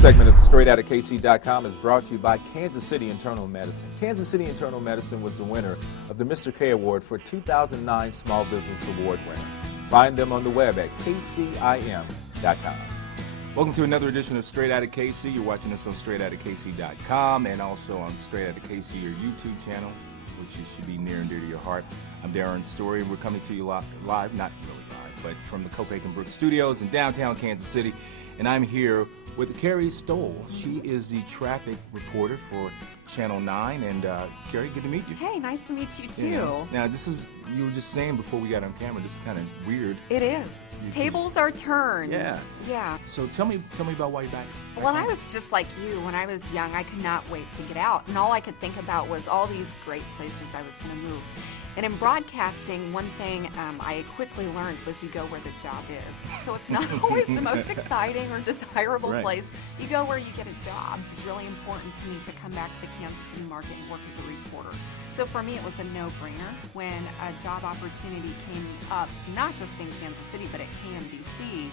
segment of StraightOutaKC.com is brought to you by Kansas City Internal Medicine. Kansas City Internal Medicine was the winner of the Mr. K Award for 2009 Small Business Award winner. Find them on the web at kcim.com. Welcome to another edition of Straight Outta KC. You're watching us on StraightOutaKC.com and also on Straight Outta KC, your YouTube channel, which should be near and dear to your heart. I'm Darren Story, and we're coming to you live, not really live, but from the Copac and Brooks Studios in downtown Kansas City. And I'm here with Kerri Stowell. She is the traffic reporter for Channel 9. And Kerri, good to meet you. Hey, nice to meet you too. Yeah. Now, this is, you were just saying before we got on camera, this is kind of weird. It is. Tables are turned. Yeah. Yeah. So tell me about why you're back. Well, I was just like you. When I was young, I could not wait to get out. And all I could think about was all these great places I was going to move. And in broadcasting, one thing I quickly learned was you go where the job is. So it's not always the most exciting or desirable place. You go where you get a job. It's really important to me to come back to the Kansas City market and work as a reporter. So for me, it was a no-brainer when a job opportunity came up, not just in Kansas City, but at KMBC.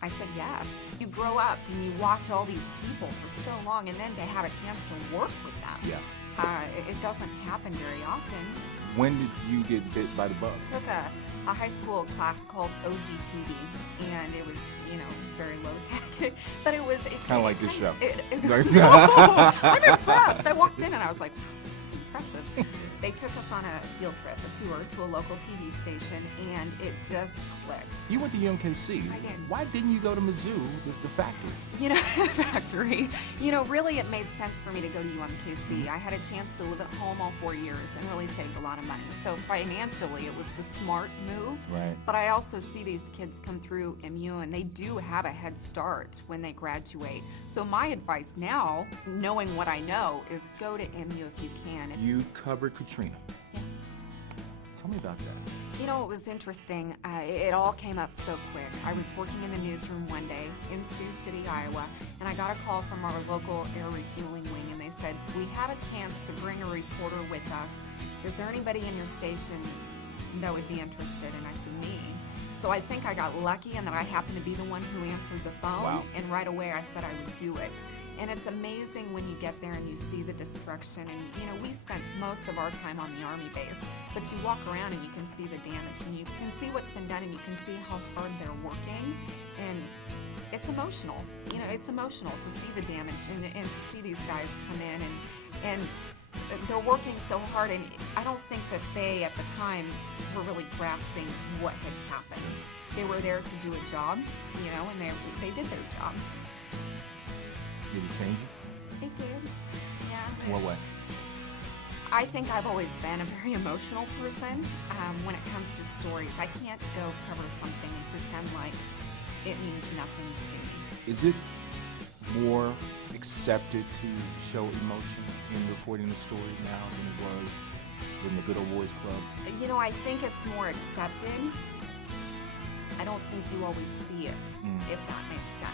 I said yes. You grow up and you watch all these people for so long, and then to have a chance to work with them, it doesn't happen very often. When did you get bit by the bug? I took a high school class called OGTV, and it was, very low tech, but it was... Kind of like this show. I'm impressed. I walked in and I was like, this is impressive. They took us on a field trip, a tour to a local TV station, and it just clicked. You went to UMKC. I did. Why didn't you go to Mizzou, the factory? Factory. Really it made sense for me to go to UMKC. I had a chance to live at home all 4 years and really saved a lot of money. So financially, it was the smart move. Right. But I also see these kids come through MU, and they do have a head start when they graduate. So my advice now, knowing what I know, is go to MU if you can. You covered Katrina. Yeah. Tell me about that. It was interesting. It all came up so quick. I was working in the newsroom one day in Sioux City, Iowa, and I got a call from our local air refueling wing, and they said, we have a chance to bring a reporter with us. Is there anybody in your station that would be interested? And I said, me. So I think I got lucky and that I happened to be the one who answered the phone. Wow. And right away I said I would do it. And it's amazing when you get there and you see the destruction. And, we spent most of our time on the Army base, but you walk around and you can see the damage, and you can see what's been done, and you can see how hard they're working. And it's emotional. It's emotional to see the damage and to see these guys come in and they're working so hard. And I don't think that they, at the time, were really grasping what had happened. They were there to do a job, and they did their job. Did it change you? It did, yeah. In what way? I think I've always been a very emotional person when it comes to stories. I can't go cover something and pretend like it means nothing to me. Is it more accepted to show emotion in reporting a story now than it was in the Good Old Boys Club? I think it's more accepted. I don't think you always see it, if that makes sense.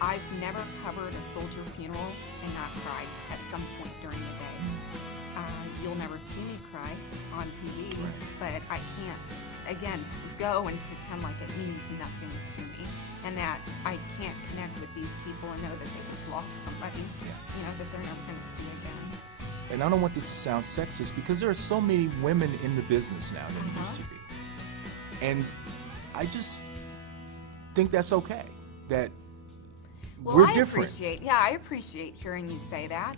I've never covered a soldier funeral and not cried at some point during the day. You'll never see me cry on TV, but I can't, again, go and pretend like it means nothing to me, and that I can't connect with these people and know that they just lost somebody, that they're never going to see again. And I don't want this to sound sexist, because there are so many women in the business now than there used to be. And I just think that's okay, that we're different. I appreciate hearing you say that.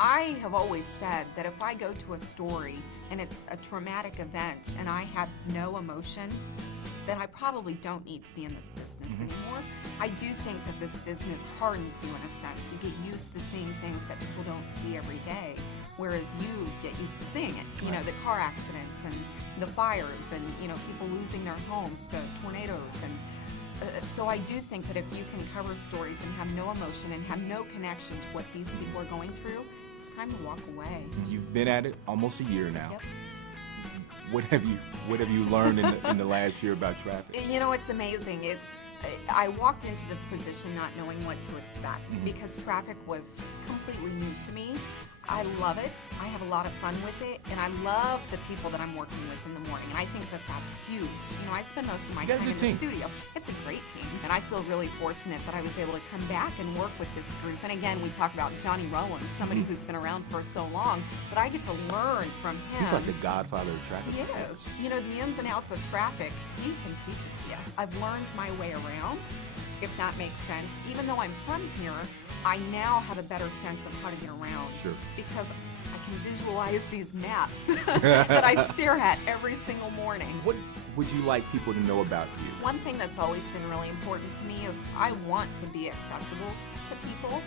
I have always said that if I go to a story and it's a traumatic event and I have no emotion, then I probably don't need to be in this business anymore. I do think that this business hardens you in a sense. You get used to seeing things that people don't see every day, whereas you get used to seeing it. The car accidents and the fires and, people losing their homes to tornadoes. And so I do think that if you can cover stories and have no emotion and have no connection to what these people are going through, it's time to walk away. You've been at it almost a year now. Yep. What have you learned in the last year about traffic? It's amazing. I walked into this position not knowing what to expect because traffic was completely new to me. I love it. I have a lot of fun with it, and I love the people that I'm working with in the morning, and I think that that's huge. You know, I spend most of my time in the studio. It's a great team, and I feel really fortunate that I was able to come back and work with this group. And again, we talk about Johnny Rollins, somebody who's been around for so long, but I get to learn from him. He's like the godfather of traffic. He is. You know, the ins and outs of traffic, he can teach it to you. I've learned my way around, if that makes sense. Even though I'm from here, I now have a better sense of how to get around because I can visualize these maps that I stare at every single morning. What would you like people to know about you? One thing that's always been really important to me is I want to be accessible to people.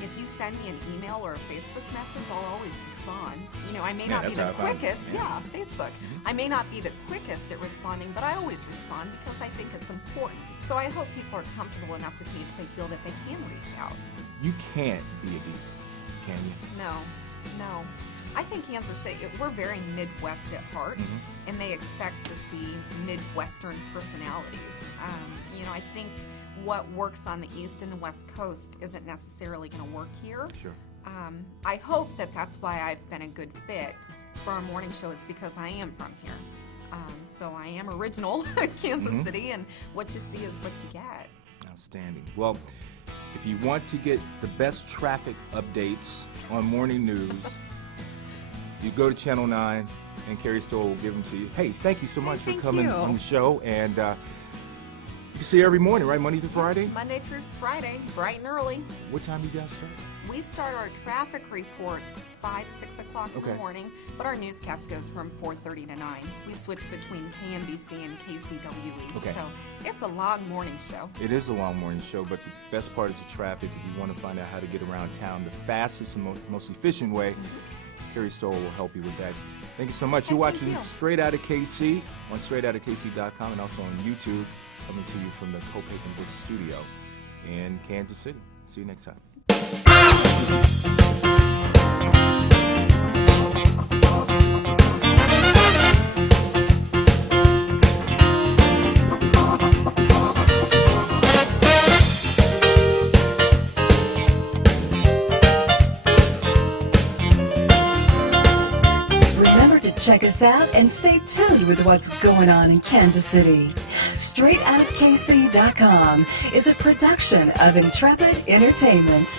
If you send me an email or a Facebook message, I'll always respond. You know, I may not be the quickest. Yeah, Facebook. I may not be the quickest at responding, but I always respond because I think it's important. So I hope people are comfortable enough with me if they feel that they can reach out. You can't be a diva, can you? No. I think Kansas City, we're very Midwest at heart, and they expect to see Midwestern personalities. You know, I think what works on the East and the West Coast isn't necessarily going to work here. Sure. I hope that that's why I've been a good fit for our morning show is because I am from here. So I am original Kansas City, and what you see is what you get. Outstanding. Well, if you want to get the best traffic updates on morning news, you go to Channel 9, and Kerri Stowell will give them to you. Hey, thank you so much for coming on the show, and you see every morning, right? Monday through Friday? Monday through Friday, bright and early. What time do you guys start? We start our traffic reports 5, 6 o'clock in the morning, but our newscast goes from 4:30 to 9. We switch between KMBC and KCWE, so it's a long morning show. It is a long morning show, but the best part is the traffic. If you want to find out how to get around town the fastest and most efficient way, Kerri Stowell will help you with that. Thank you so much. You're watching Straight Outta KC on straightoutofkc.com and also on YouTube, coming to you from the Copaken Brooks studio in Kansas City. See you next time. Check us out and stay tuned with what's going on in Kansas City. StraightOutofKC.com is a production of Intrepid Entertainment.